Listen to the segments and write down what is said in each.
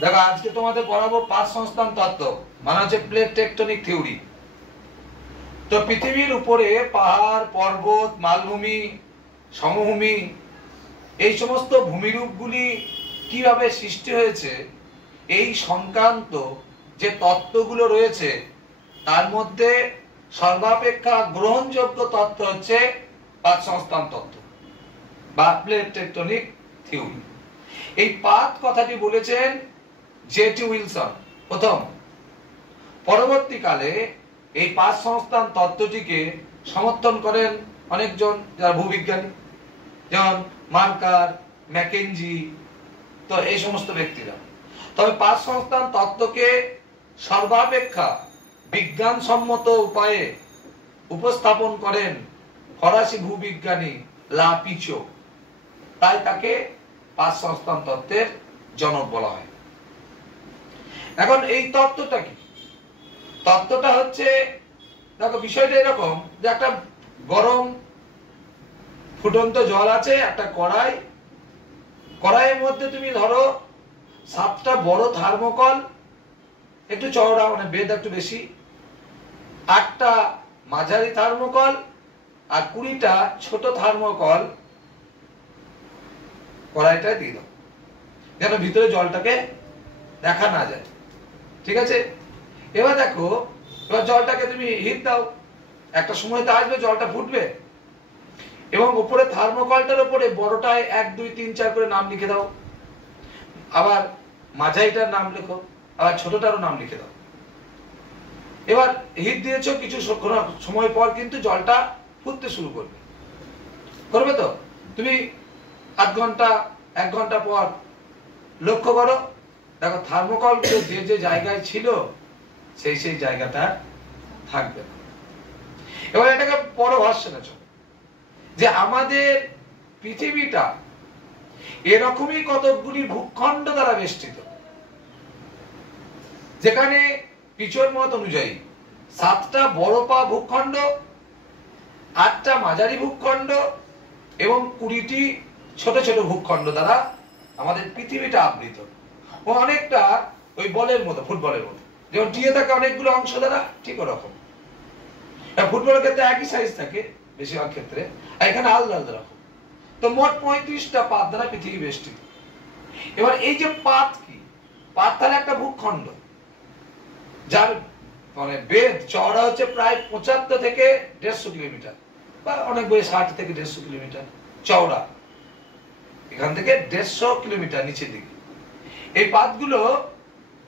দেখো আজকে তোমাদের পড়াবো পাঁচ সংস্থান তত্ত্ব, মানে হচ্ছে প্লেট টেকটনিক থিওরি। তো পৃথিবীর উপরে পাহাড়, পর্বত, মালভূমি, সমভূমি, এই সমস্ত ভূমিরূপগুলি কিভাবে সৃষ্টি হয়েছে এই সংক্রান্ত যে তত্ত্বগুলো রয়েছে, তার মধ্যে সর্বাপেক্ষা গ্রহণযোগ্য তত্ত্ব হচ্ছে পাঁচ সংস্থান তত্ত্ব বা প্লেট টেকটনিক থিওরি। এই পাত কথাটি বলেছেন জেটি উইলসন প্রথম। পরবর্তীকালে এই পাঁচ সংস্থান তত্ত্বটিকে সমর্থন করেন অনেকজন যারা ভূবিজ্ঞানী, যেমন মার্কার, ম্যাকেঞ্জি, তো এই সমস্ত ব্যক্তিরা। তবে পাঁচ সংস্থান তত্ত্বকে সর্বাপেক্ষা বিজ্ঞানসম্মত উপায়ে উপস্থাপন করেন ফরাসি ভূবিজ্ঞানী লা পিচো, তাই তাকে পাঁচ সংস্থান তত্ত্বের জনক বলা হয়। এখন এই তত্ত্বটা কি? তত্ত্বটা হচ্ছে, দেখো বিষয়টা এরকম যে একটা গরম ফুটন্ত জল আছে, একটা কড়াই, কড়াইয়ের মধ্যে তুমি ধরো 7টা বড় থার্মোকল, একটু চওড়া মানে বেদ একটু বেশি, 8টা মাঝারি থার্মোকল আর 20টা ছোট থার্মোকল কড়াইটায় দিয়ে দাও, যেন ভিতরে জলটাকে দেখা না যায়। ঠিক আছে? এবার দেখো, এবার জলটাকে তুমি হিট দাও, একটা সময় তো আসবে জলটা ফুটবে, এবং উপরে থার্মোকলটার উপরে বড়টায় 1 2 3 4 করে নাম লিখে দাও, আবার মাঝারিটার নাম লেখো, আবার ছোটটারও নাম লিখে দাও। এবার হিট দিয়েছো, কিছু সময় পর কিন্তু জলটা ফুটতে শুরু করবে, করবে তো? তুমি আধ ঘন্টা 1 ঘন্টা পর লক্ষ্য করো, দেখো থার্মোকল যে যে জায়গায় ছিল সেই সেই জায়গাটা থাকবে। এবার এটাকে বড় ভার্সনে চলো, যে আমাদের পৃথিবীটা এরকমই কতকগুলি ভূখণ্ড দ্বারা বেষ্টিত, যেখানে পিছর মত অনুযায়ী 7টা বড় পা ভূখণ্ড, 8টা মাঝারি ভূখণ্ড এবং 20টি ছোট ছোট ভূখণ্ড দ্বারা আমাদের পৃথিবীটা আবৃত। ও অনেকটা ওই বলের মতো, ফুটবলের মতো, যেমন টিয়ে থাকে অনেকগুলো অংশ দ্বারা, ঠিক ওরকম। ফুটবলের ক্ষেত্রে একই সাইজ থাকে বেশিরভাগ ক্ষেত্রে, আর এখানে আলাদা আলাদা রকম। তো মোট 35টা পাত দ্বারা পৃথিবী বেষ্টিত। এবার এই যে পাত কি? পাত তাহলে একটা ভূখণ্ড যার মানে বেদ চওড়া হচ্ছে প্রায় 75 থেকে 150 কিলোমিটার, বা অনেক বই 60 থেকে 150 কিলোমিটার চওড়া, এখান থেকে 150 কিলোমিটার নিচের দিকে। এই পাতগুলো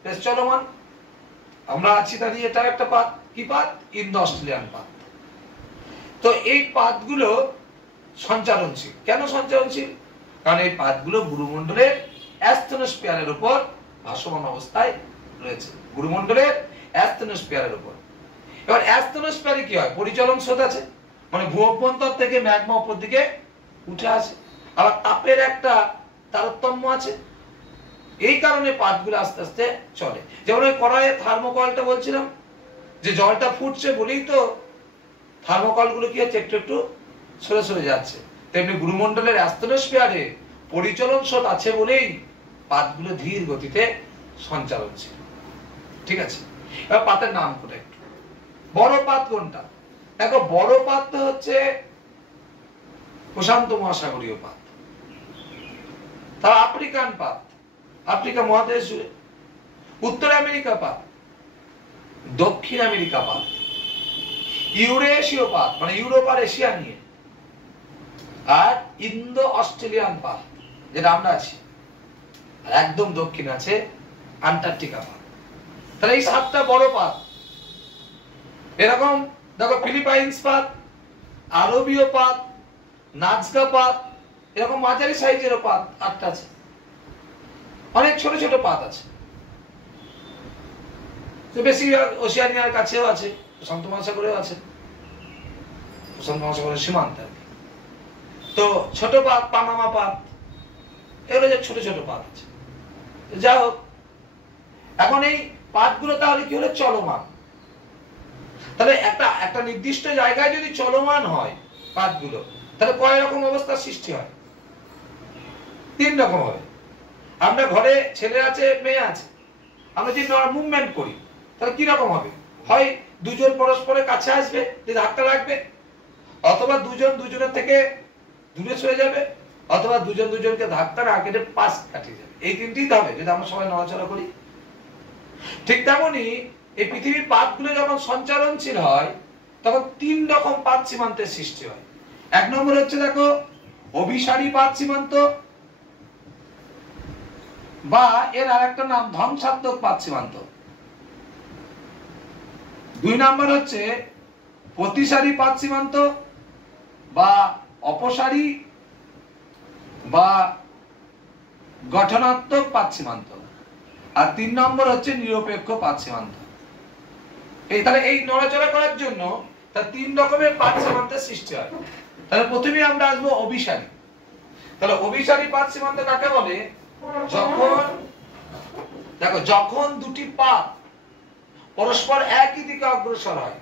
বেশ চলমান, আমরা আছি দাঁড়িয়ে, এটা একটা পাত। কি পাত? ইন্দো অস্ট্রেলিয়ান পাত। তো এই পাতগুলো সঞ্চারণশীল। কেন সঞ্চারণশীল? কারণ এই পাতগুলো গুরুমণ্ডলের অ্যাস্থেনোস্ফিয়ারের উপর ভাসমান অবস্থায় রয়েছে, গুরুমণ্ডলের অ্যাস্থেনোস্ফিয়ারের উপর। এবার অ্যাস্থেনোস্ফিয়ারে কি হয়? পরিচলন স্রোত আছে, মানে ভূঅভ্যন্তর থেকে ম্যাগমা উপর দিকে উঠে আসে, আবার তাপের একটা তারতম্য আছে। এই কারণে পাতগুলো আস্তে আস্তে চলে। যেমন ওই কড়াইয়ে থার্মোকলটা বলছিলাম, যে জলটা ফুটছে বলেই তো থার্মোকলগুলো কি হচ্ছে, একটু একটু সরে সরে যাচ্ছে। তেমনি গুরুমণ্ডলের অ্যাস্থেনোস্ফিয়ারে পরিচলন স্রোত আছে বলেই পাতগুলো ধীর গতিতে সঞ্চালনশীল। ঠিক আছে? এবার পাতের নাম কোনটা একটু। বড় পাত কোনটা? দেখো, বড় পাত তো হচ্ছে প্রশান্ত মহাসাগরীয় পাত, তার আফ্রিকান পাত, আফ্রিকা মহাদেশ জুড়ে। উত্তর আমেরিকা পাত, দক্ষিণ আমেরিকা পাত, ইউরেশীয় পাত মানে ইউরোপ আর এশিয়া নিয়ে, আর ইন্দো অস্ট্রেলিয়ান পাত যেটা আমরা আছি, আর একদম দক্ষিণ আছে আন্টার্কটিকা পাত। তাহলে এই 7টা বড় পাত। এরকম দেখো, ফিলিপাইন্স পাত, আরবীয় পাত, নাজকা পাত, এরকম মাঝারি সাইজের পাত 8টা আছে। অনেক ছোট ছোট পাত আছে, বেশি ওশিয়ানিয়ার কাছেও আছে, প্রশান্ত মহাসাগরেও আছে, প্রশান্ত মহাসাগরের সীমান্তে। তো ছোট পাত, পানামা পাত, এগুলো যে ছোট ছোট পাত আছে। যা হোক, এখন এই পাতগুলো তাহলে কি হলো? চলমান। তাহলে একটা নির্দিষ্ট জায়গায় যদি চলমান হয় পাতগুলো, তাহলে কয় রকম অবস্থার সৃষ্টি হয়? 3 রকম হবে। আমরা ঘরে ছেলে আছে মেয়ে আছে, আমরা যদি মুভমেন্ট করি তাহলে কি রকম হবে? হয় দুজন পরস্পরের কাছে আসবে, যে ধাক্কা লাগবে, অথবা দুজন দুজনের থেকে দূরে সরে যাবে, অথবা দুজন দুজনকে ধাক্কা না কেটে পাশ কাটিয়ে যাবে। এই তিনটিই হবে যদি আমরা সবাই নড়াচড়া করি। ঠিক তেমনি এই পৃথিবীর পাতগুলো যখন সঞ্চালনশীল হয় তখন তিন রকম পাত সীমান্তের সৃষ্টি হয়। এক নম্বর হচ্ছে দেখো অভিসারী পাত সীমান্ত, বা এর আরেকটা নাম ধ্বংসাত্মক পাত সীমান্ত। দুই নম্বর হচ্ছে প্রতিসারী পাত সীমান্ত বা অপসারী বা গঠনাত্মক পাত সীমান্ত। আর তিন নম্বর হচ্ছে নিরপেক্ষ পাত সীমান্ত। তাহলে এই নড়াচড়া করার জন্য তার তিন রকমের পাত সীমান্তের সৃষ্টি হয়। তাহলে প্রথমে আমরা আসবো অভিসারী। তাহলে অভিসারী পাত সীমান্ত কাকে বলে? যখন দেখো যখন দুটি পাত পরস্পর একই দিকে অগ্রসর হয়,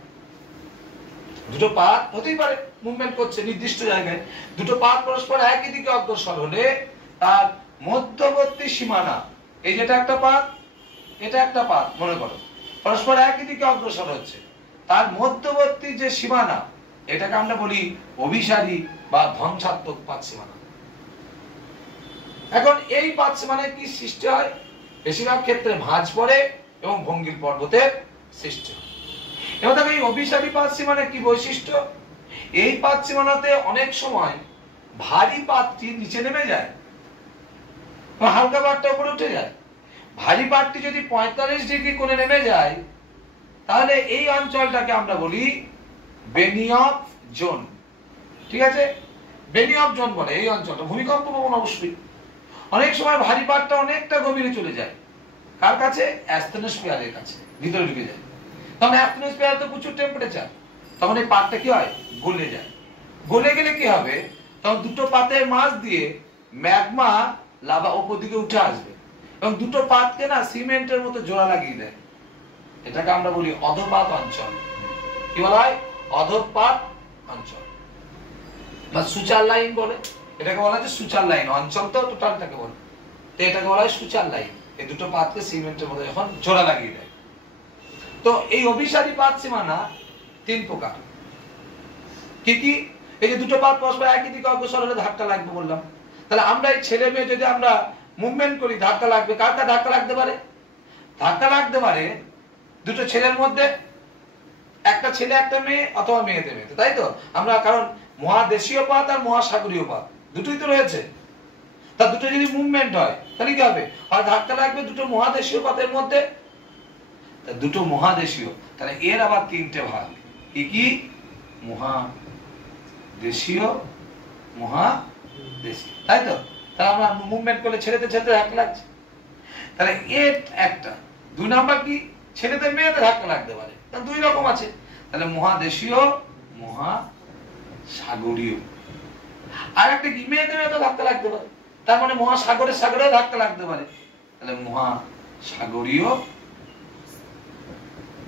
দুটো পাত হতেই পারে মুভমেন্ট করছে নির্দিষ্ট জায়গায়, দুটো পাত পরস্পর একই দিকে অগ্রসর হলে তার মধ্যবর্তী সীমানা, এই যেটা একটা পাত এটা একটা পাত মনে করো, পরস্পর একই দিকে অগ্রসর হচ্ছে, তার মধ্যবর্তী যে সীমানা এটাকে আমরা বলি অভিসারী বা ধ্বংসাত্মক পাত সীমানা। এখন এই পাত সীমানায় কি সৃষ্টি হয়? বেশিরভাগ ক্ষেত্রে ভাঁজ পড়ে এবং ভঙ্গির পর্বতের সৃষ্টি হয়। এবার দেখো এই অভিসারী পাত সীমানার কি বৈশিষ্ট্য? এই পাত সীমানাতে অনেক সময় ভারী পাতটি নিচে নেমে যায়, হালকা পাতটা উপরে উঠে যায়। ভারী পাতটি যদি 45 ডিগ্রি কোণে নেমে যায় তাহলে এই অঞ্চলটাকে আমরা বলি বেনিয়ফ জোন। ঠিক আছে, বেনিয়ফ জোন বলে এই অঞ্চলটা। ভূমিকম্প প্রবণ অবশ্যই। অনেক সময় ভারী পাতটা অনেকটা গভীরে চলে যায়, কার কাছে? অ্যাস্টেনোস্ফিয়ারের কাছে, ভিতরে ঢুকে যায়। তখন অ্যাস্টেনোস্ফিয়ার তো প্রচুর টেম্পারেচার, তখন এই পাতটা কি হয়? গলে যায়। গলে গেলে কি হবে? তখন দুটো পাতের মাঝ দিয়ে ম্যাগমা লাভা উপর দিকে উঠে আসবে এবং দুটো পাতকে না সিমেন্টের মতো জোড়া লাগিয়ে দেয়। এটাকে আমরা বলি অধপাত অঞ্চল। কি বলা হয়? অধপাত অঞ্চল বা সুচার লাইন বলে। এটাকে বলা হয় সুচার লাইন। অঞ্চল তো টোটালটাকে বলে, তো এটাকে বলা হয় সুচার লাইন। এই দুটো পাতকে সিমেন্টের মতো যখন জোড়া লাগিয়ে দেয়। তো এই অভিসারী পাত সীমানা তিন প্রকার। কি কি? এই যে দুটো পাত পরস্পর একই দিকে অগ্রসর হলে ধাক্কা লাগবে বললাম। তাহলে আমরা এই ছেলে মেয়ে যদি আমরা মুভমেন্ট করি ধাক্কা লাগবে। কার কার ধাক্কা লাগতে পারে? ধাক্কা লাগতে পারে দুটো ছেলের মধ্যে, একটা ছেলে একটা মেয়ে অথবা মেয়েতে মেয়েতে, তাই তো? আমরা কারণ মহাদেশীয় পাত আর মহাসাগরীয় পাত দুটোই তো রয়েছে। তা দুটো যদি মুভমেন্ট হয় তাহলে কি হবে? আর ধাক্কা লাগবে দুটো মহাদেশীয় পাতের মধ্যে, দুটো মহাদেশীয়। তাহলে এর আবার তিনটে ভাগ। কি কি? মহাদেশীয়, মহাদেশীয়, তাই তো? তাহলে আমরা মুভমেন্ট করলে ছেলেতে ছেলেতে ধাক্কা লাগছে, তাহলে এর একটা। দুই নাম্বার কি? ছেলেতে মেয়েতে ধাক্কা লাগতে পারে, দুই রকম আছে। তাহলে মহাদেশীয়, মহাসাগরীয়। আর একটা কি? মেয়েতে মেয়েতে ধাক্কা লাগতে পারে, তার মানে মহাসাগরের সাগরে ধাক্কা লাগতে পারে। তাহলে মহাসাগরীয়,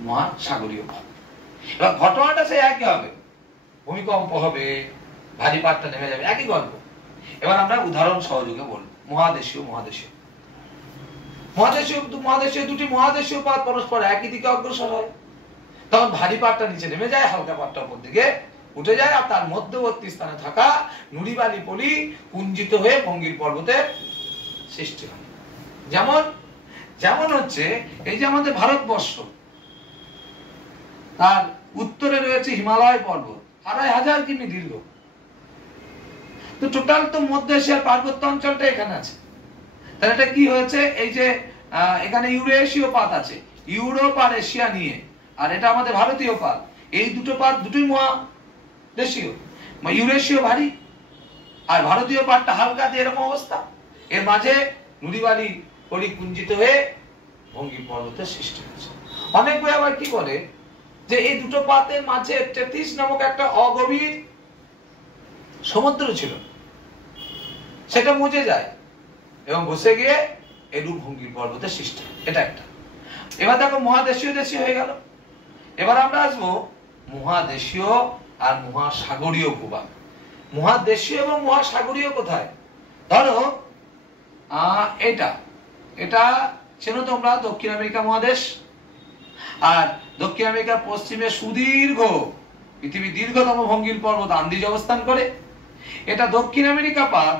মহাসাগরীয় পাত। এবার ঘটনাটা সে একই হবে, ভূমিকম্প হবে, ভারী পাতটা নেমে যাবে, একই গল্প। এবার আমরা উদাহরণ সহযোগে বলবো। মহাদেশীয়, মহাদেশীয়, মহাদেশীয় দুটি মহাদেশীয় পাত পরস্পর একই দিকে অগ্রসর হয়, তখন ভারী পাতটা নিচে নেমে যায়, হালকা পাতটা উপর দিকে উঠে যায়, আর তার মধ্যবর্তী স্থানে থাকা নুড়ি বালি পলি কুঞ্জিত হয়ে ভঙ্গির পর্বতের সৃষ্টি হয়। যেমন যেমন হচ্ছে এই যে আমাদের ভারতবর্ষ, তার উত্তরে রয়েছে হিমালয় পর্বত 2500 কিমি দীর্ঘ। তো টোটাল তো মধ্য এশিয়ার পার্বত্য অঞ্চলটা এখানে আছে। তাহলে এটা কি হয়েছে? এই যে এখানে ইউরেশীয় পাত আছে, ইউরোপ আর এশিয়া নিয়ে, আর এটা আমাদের ভারতীয় পাত। এই দুটো পাত দুটোই মহাদেশীয়। ইউরেশীয় ভারী আর ভারতীয় পাতটা হালকা, দিয়ে এরকম অবস্থা। এর মাঝে নুড়িবালি পরিকুঞ্জিত হয়ে ভঙ্গির পর্বতের সৃষ্টি হয়েছে। অনেক বই আবার কি বলে যে এই দুটো পাতের মাঝে টেথিস নামক একটা অগভীর সমুদ্র ছিল, সেটা মুজে যায় এবং বসে গিয়ে এরূপ ভঙ্গির পর্বতের সৃষ্টি। এটা একটা। এবার দেখো মহাদেশীয় দেশীয় হয়ে গেল। এবার আমরা আসবো মহাদেশীয় আর মহাসাগরীয় ভূভাগ। মহাদেশীয় এবং মহাসাগরীয় কোথায়? ধরো এটা এটা চেনো তোমরা, দক্ষিণ আমেরিকা মহাদেশ। আর দক্ষিণ আমেরিকার পশ্চিমে সুদীর্ঘ, পৃথিবীর দীর্ঘতম ভঙ্গিল পর্বত আন্দিজ অবস্থান করে। এটা দক্ষিণ আমেরিকা পাত।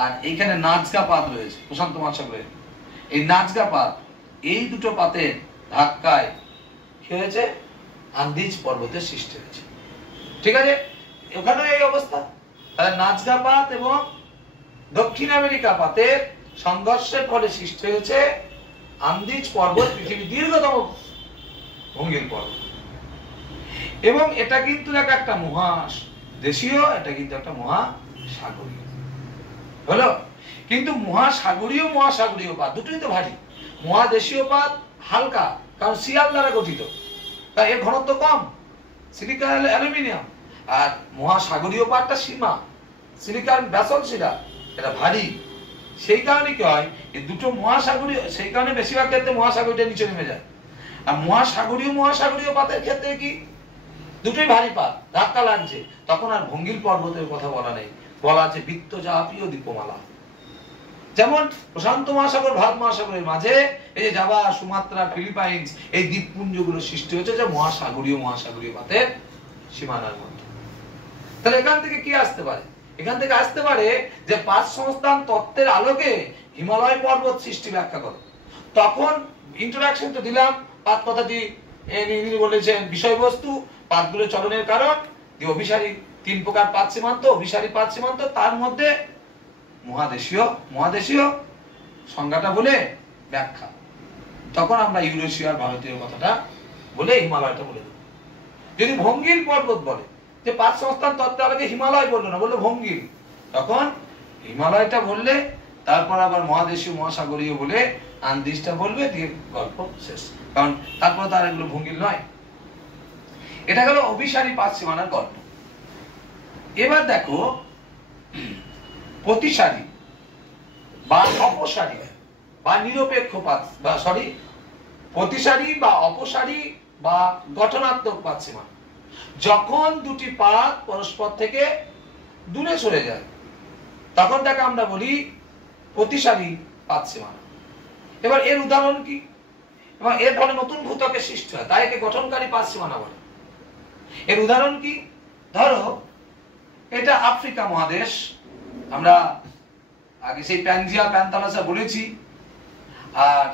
আর এইখানে নাজকা পাত রয়েছে প্রশান্ত মহাসাগরের। এই নাজকা পাত, এই দুটো পাতের ধাক্কায় কি হয়েছে? আন্দিজ পর্বতের সৃষ্টি হয়েছে। ঠিক আছে, ওখানে এই অবস্থা। তাহলে নাজকা পাত এবং দক্ষিণ আমেরিকা পাতের সংঘর্ষের ফলে সৃষ্টি হয়েছে আন্দিজ পর্বত, পৃথিবীর দীর্ঘতম ভঙ্গিল পর্বত। এবং এটা কিন্তু একটা মহাদেশীয়, এটা কিন্তু একটা মহাসাগরীয় হলো। কিন্তু মহাসাগরীয় পাত দুটোই তো ভারী। মহাদেশীয় পাত হালকা, কারণ শিয়াল দ্বারা গঠিত, তাই এর ঘনত্ব কম, সিলিকা অ্যালুমিনিয়াম। আর মহাসাগরীয় পাতটা সিলিকন ব্যাসল্ট শিলা, এটা ভারী। সেই কারণে কি হয়, এই দুটো মহাসাগরীয়, সেই কারণে বেশিরভাগ ক্ষেত্রে মহাসাগরীয়টা নিচে নেমে যায়। আর মহাসাগরীয় পাতের ক্ষেত্রে কি, দুটোই ভারী পাত, ধাক্কা লাগছে। তখন আর ভঙ্গিল পর্বতের কথা বলা নেই, বলা আছে বৃত্তচাপীয় দ্বীপমালা। যেমন প্রশান্ত মহাসাগর, ভারত মহাসাগরের মাঝে এই যে জাভা, সুমাত্রা, ফিলিপাইন্স, এই দ্বীপপুঞ্জগুলো সৃষ্টি হয়েছে যে মহাসাগরীয় পাতের সীমানার মধ্যে। তাহলে এখান থেকে কি আসতে পারে? এখান থেকে আসতে পারে যে পাত সংস্থান তত্ত্বের আলোকে হিমালয় পর্বত সৃষ্টি ব্যাখ্যা করো। তখন ইন্ট্রোডাকশন তো দিলাম, পাত কথাটি বলেছেন বিষয়বস্তু, পাতগুলো চলনের কারণ, অভিসারী 3 প্রকার পাত সীমান্ত, অভিসারী পাত সীমান্ত, তার মধ্যে মহাদেশীয় সংজ্ঞাটা বলে ব্যাখ্যা। তখন আমরা ইউরেশিয়ার ভারতীয় কথাটা বলে হিমালয়টা বলে দেব। যদি ভঙ্গিল পর্বত বলে যে পাত সংস্থান তত্ত্বের আলোকে হিমালয় বললো না, বললো ভঙ্গিল, তখন হিমালয়টা বললে তারপর আবার মহাদেশীয় মহাসাগরীয় বলে আন্দিজটা বলবে, দিয়ে গল্প শেষ। কারণ তারপর তার এগুলো ভঙ্গিল নয়। এটা গেল অভিসারী পাত সীমানার গল্প। এবার দেখো প্রতিসারী বা অপসারী বা নিরপেক্ষ পাত, বা প্রতিসারী বা অপসারী বা গঠনাত্মক পাত সীমানা। যখন দুটি পাত পরস্পর থেকে দূরে সরে যায়, তখন তাকে আমরা বলি প্রতিসারী পাত সীমানা। এবার এর উদাহরণ কি? এবং এর ফলে নতুন ভূত্বকের সৃষ্টি হয়, তাই একে গঠনকারী পাত সীমানা বলে। এর উদাহরণ কি? ধরো এটা আফ্রিকা মহাদেশ, আমরা আগে সেই প্যানজিয়া প্যান্থালাসা বলেছি। আর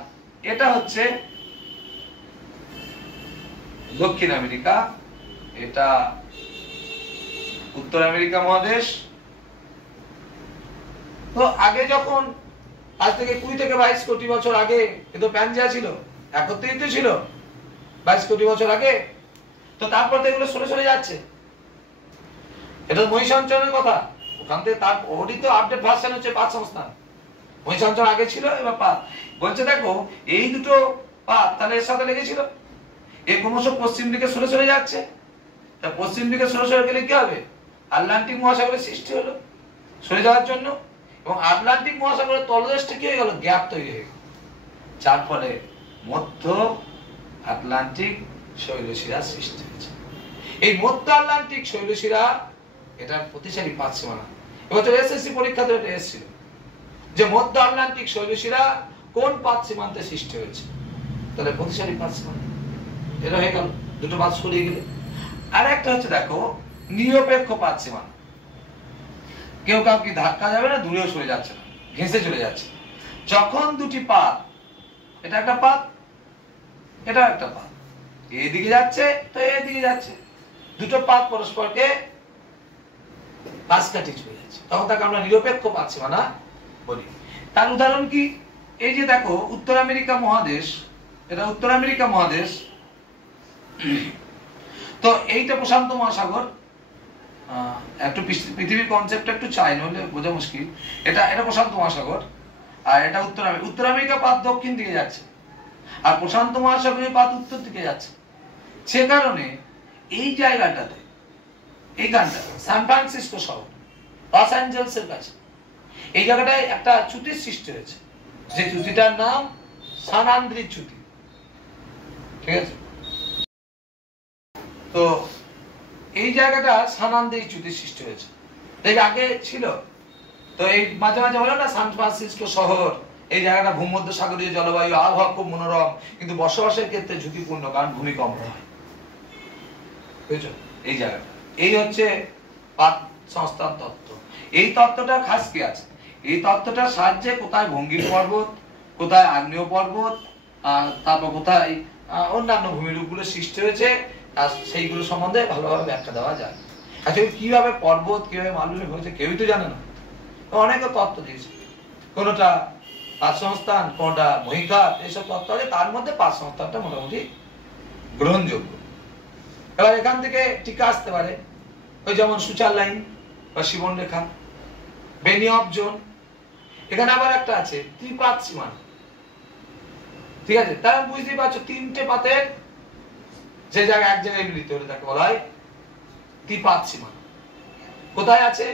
এটা হচ্ছে দক্ষিণ আমেরিকা, এটা উত্তর আমেরিকা মহাদেশ। তো আগে যখন, আজ থেকে 20 থেকে 22 কোটি বছর আগে, কিন্তু প্যানজিয়া ছিল, একত্রিত ছিল 22 কোটি বছর আগে। তো তারপর তো এগুলো সরে যাচ্ছে। এটা মহিষাঞ্চলের কথা, ওখান থেকে তার অডিত আপডেট ভার্সন হচ্ছে পাত সংস্থান। মহিষাঞ্চল আগে ছিল, এবার পাত বলছে। দেখো এই দুটো পাত তাহলে এর সাথে লেগেছিল, এই ক্রমশ পশ্চিম দিকে সরে যাচ্ছে। তা পশ্চিম দিকে সরে গেলে কি হবে? আটলান্টিক মহাসাগরের সৃষ্টি হলো সরে যাওয়ার জন্য, এবং আটলান্টিক মহাসাগরের তলদেশটা কি হয়ে গেল? গ্যাপ তৈরি হয়ে গেল, যার ফলে মধ্য আটলান্টিক শৈলশিরা সৃষ্টি হয়েছে। এই মধ্য আটলান্টিক শৈলশিরা, এটার প্রতিসারী পাত সীমানা। এবছর এসএসসি পরীক্ষাতে এটা এসেছিল যে মধ্য আটলান্টিক শৈলশিরা কোন পাত সীমান্তে সৃষ্টি হয়েছে। তাহলে প্রতিসারী পাত সীমানা এটা হয়ে গেল, দুটো পাত সরিয়ে গেলে। আর একটা হচ্ছে দেখো নিরপেক্ষ পাত সীমানা। কেউ কাউকে ধাক্কা যাবে না, দূরেও সরে যাচ্ছে না, ঘেঁষে চলে যাচ্ছে। যখন দুটি পাত, এটা একটা পাত, এটা একটা পাত, এদিকে যাচ্ছে তো এদিকে যাচ্ছে, দুটো পাত পরস্পরকে পাশ কাটিয়ে চলে যাচ্ছে, তখন তাকে আমরা নিরপেক্ষ পাত সীমানা বলি। তার উদাহরণ কি? এই যে দেখো উত্তর আমেরিকা মহাদেশ, এটা উত্তর আমেরিকা মহাদেশ। তো এইটা প্রশান্ত মহাসাগর। একটু পৃথিবীর কনসেপ্ট একটু চাই, নইলে বোঝা মুশকিল। এটা প্রশান্ত মহাসাগর, আর এটা উত্তর আমেরিকা পাত দক্ষিণ দিকে যাচ্ছে, আর প্রশান্ত মহাসাগরের পাত উত্তর দিকে যাচ্ছে। সে কারণে এই জায়গাটাতে, এইখানটা সান ফ্রান্সিসকো শহর, লস অ্যাঞ্জেলসের কাছে, এই জায়গাটায় একটা চ্যুতির সৃষ্টি হয়েছে, যে চ্যুতিটার নাম সান আন্দ্রিজ চ্যুতি। ঠিক আছে, তো এই জায়গাটা সান আন্দ্রিজ চ্যুতির সৃষ্টি হয়েছে। আগে ছিল তো এই মাঝে মাঝে বলে না সান ফ্রান্সিসকো শহর, এই জায়গাটা ভূমধ্য সাগরীয় জলবায়ু, আবহাওয়া খুব মনোরম, কিন্তু বসবাসের ক্ষেত্রে ঝুঁকিপূর্ণ, কারণ ভূমিকম্প হয়। বুঝছো এই জায়গাটা? এই হচ্ছে পাত সংস্থান তত্ত্ব। এই তত্ত্বটা খাস কি আছে? এই তত্ত্বটার সাহায্যে কোথায় ভঙ্গীর পর্বত, কোথায় আগ্নেয় পর্বত, তারপর কোথায় অন্যান্য ভূমিরূপগুলো সৃষ্টি হয়েছে, আর সেইগুলো সম্বন্ধে ভালোভাবে ব্যাখ্যা দেওয়া যায়। আসলে কিভাবে পর্বত, কিভাবে মালভূমি হয়েছে কেউই তো জানে না, অনেকে তত্ত্ব দিয়েছে, কোনটা পাত সংস্থান, কোনটা মহীখাত, এইসব তত্ত্ব আছে, তার মধ্যে পাত সংস্থানটা মোটামুটি গ্রহণযোগ্য। এবার এখান থেকে টিকা আসতে পারে, ওই যেমন সুচার লাইন বা শিবন রেখা, বেনি অফ জোন। এখানে আবার একটা আছে ত্রিপাত সীমানা, ঠিক আছে? তার বুঝতেই পারছো তিনটে পাতের যে জায়গা এক জায়গায় মিলিত হলে তাকে বলা হয় ত্রিপাত সীমানা। কোথায় আছে?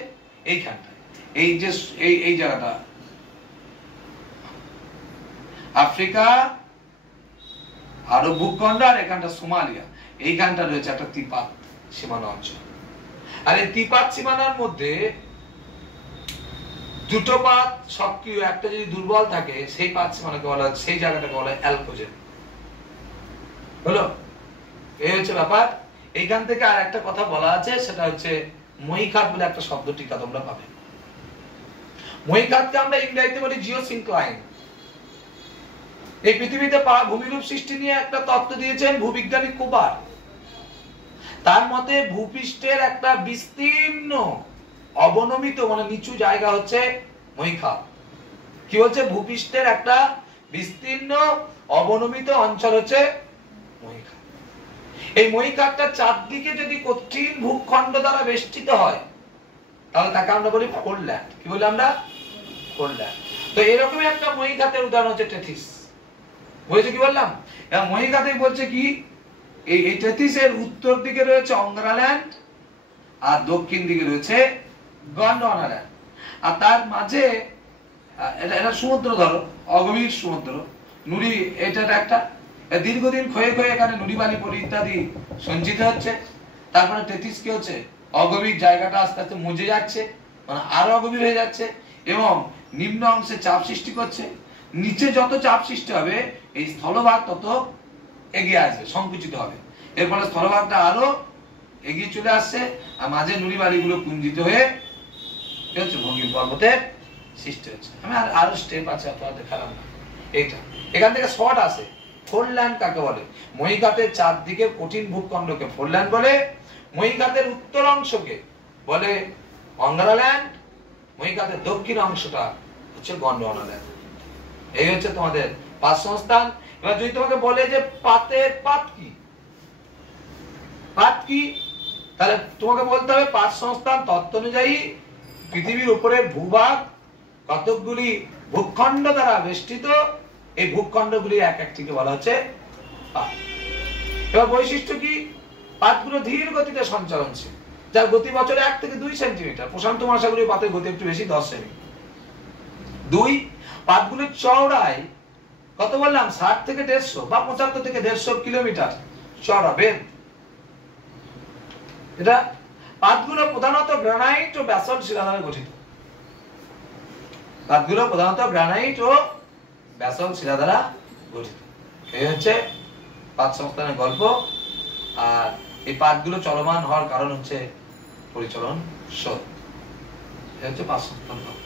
এইখানটায়, এই যে এই জায়গাটা আফ্রিকা, আরব ভূখণ্ড, আর এখানটা সোমালিয়া, এইখানটা রয়েছে একটা ত্রিপাত সীমানা অঞ্চল। আর এই ত্রিপাত সীমানার মধ্যে দুটো পাত সক্রিয়, একটা যদি দুর্বল থাকে সেই পাত সীমানাকে বলা হয়, সেই জায়গাটাকে বলা হয় অ্যালকোজেন। হলো? এই হচ্ছে ব্যাপার। এইখান থেকে আর একটা কথা বলা আছে, সেটা হচ্ছে মহীখাত বলে একটা শব্দ টিকা তোমরা পাবে। মহীখাতকে আমরা ইংরেজিতে বলি জিওসিনক্লাইন। এই পৃথিবীতে ভূমিরূপ সৃষ্টি নিয়ে একটা তত্ত্ব দিয়েছেন ভূবিজ্ঞানী কুপার। তার মতে ভূপৃষ্ঠের একটা বিস্তীর্ণ অবনমিত মানে নিচু জায়গা হচ্ছে মহীখাত। কি বলছে? ভূপৃষ্ঠের একটা বিস্তীর্ণ অবনমিত অঞ্চল হচ্ছে মহীখাত। এই মহীখাতটা চারদিকে যদি কঠিন ভূখণ্ড দ্বারা বেষ্টিত হয়, তাহলে তাকে আমরা বলি ফোরল্যান্ড। কি বলি আমরা? ফোরল্যান্ড। তো এরকমই একটা মহীখাতের উদাহরণ হচ্ছে টেথিস। বুঝেছো কি বললাম? মহীখাতে বলছে কি, এই টেথিসের উত্তর দিকে রয়েছে অঙ্গরাল্যান্ড, আর দক্ষিণ দিকে রয়েছে গন্ডওয়ানাল্যান্ড, আর তার মাঝে এটা সমুদ্র, ধরো অগভীর সমুদ্র, নুড়ি, এটা একটা দীর্ঘদিন ক্ষয়ে ক্ষয়ে এখানে নুড়ি বালি পলি ইত্যাদি সঞ্চিত হচ্ছে। তারপরে টেথিস কি হচ্ছে, অগভীর জায়গাটা আস্তে আস্তে মুজে যাচ্ছে, মানে আরো অগভীর হয়ে যাচ্ছে, এবং নিম্ন অংশে চাপ সৃষ্টি করছে। নিচে যত চাপ সৃষ্টি হবে, এই স্থলভাগ তত এগিয়ে আসবে, সংকুচিত হবে। এর ফলে স্থলভাগটা আরো এগিয়ে চলে আসছে, আর মাঝে নুড়ি বালিগুলো পুঞ্জিত হয়ে কি হচ্ছে, ভঙ্গীর পর্বতের সৃষ্টি হচ্ছে। আমি আরো স্টেপ আছে, আপনারা দেখালাম না। এইটা এখান থেকে শর্ট আসে। ফোরল্যান্ড কাকে বলে? মহীখাতের চারদিকে কঠিন ভূখণ্ডকে ফোরল্যান্ড বলে, মহীখাতের উত্তর অংশকে বলে অঙ্গরাল্যান্ড, মহীখাতের দক্ষিণ অংশটা হচ্ছে গন্ডওয়ানাল্যান্ড। এই হচ্ছে তোমাদের পাত সংস্থান। এবার যদি তোমাকে বলে যে পাতের পাত কি, পাত কি, তাহলে তোমাকে বলতে হবে পাত সংস্থান তত্ত্ব অনুযায়ী পৃথিবীর উপরের ভূভাগ কতকগুলি ভূখণ্ড দ্বারা বেষ্টিত, এই ভূখণ্ডগুলি এক একটিকে বলা হচ্ছে পাত। এবার বৈশিষ্ট্য কি? পাতগুলো ধীর গতিতে সঞ্চালনশীল, যার গতি বছরে 1 থেকে 2 সেন্টিমিটার। প্রশান্ত মহাসাগরীয় পাতের গতি একটু বেশি, 10 সেমি। 2, পাতগুলোর চওড়ায় কত বললাম, 60 থেকে 150 বা 75 থেকে 150 কিলোমিটার চওড়া বেদ। এটা পাতগুলো প্রধানত গ্রানাইট ও ব্যাসল্ট শিলা দ্বারা গঠিত। পাতগুলো প্রধানত গ্রানাইট ও ব্যাসল্ট শিলা দ্বারা গঠিত। এই হচ্ছে পাত সংস্থানের গল্প। আর এই পাতগুলো চলমান হওয়ার কারণ হচ্ছে পরিচলন স্রোত। এই হচ্ছে পাত সংস্থান গল্প।